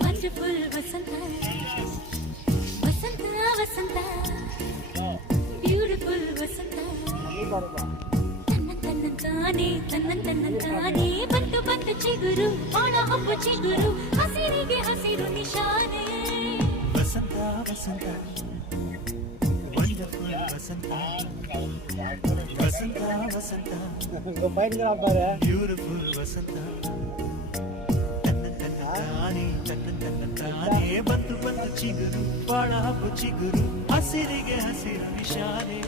wonderful ವಸಂತ ವಸಂತ ವಸಂತ beautiful ವಸಂತ ತನ್ನಂತಾನೆ ಬಂತು ಬಂತು ಚಿಗುರು ಒಣ ಹಬ್ಬ ಚಿಗುರು ಹಸಿರಿಗೆ ಹಸಿರು ನಿಶಾನೆ ವಸಂತ ವಸಂತ ವಂಡರ್ಫುಲ್ ವಸಂತ ವಸಂತ ವಸಂತ ಬ್ಯೂಟಿಫುಲ್ ವಸಂತ ತನ್ನಂತಾನೆ ಬಂತು ಬಂತು ಚಿಗುರು ಒಣ ಹಬ್ಬ ಚಿಗುರು ಹಸಿರಿಗೆ ಹಸಿರು ನಿಶಾನೆ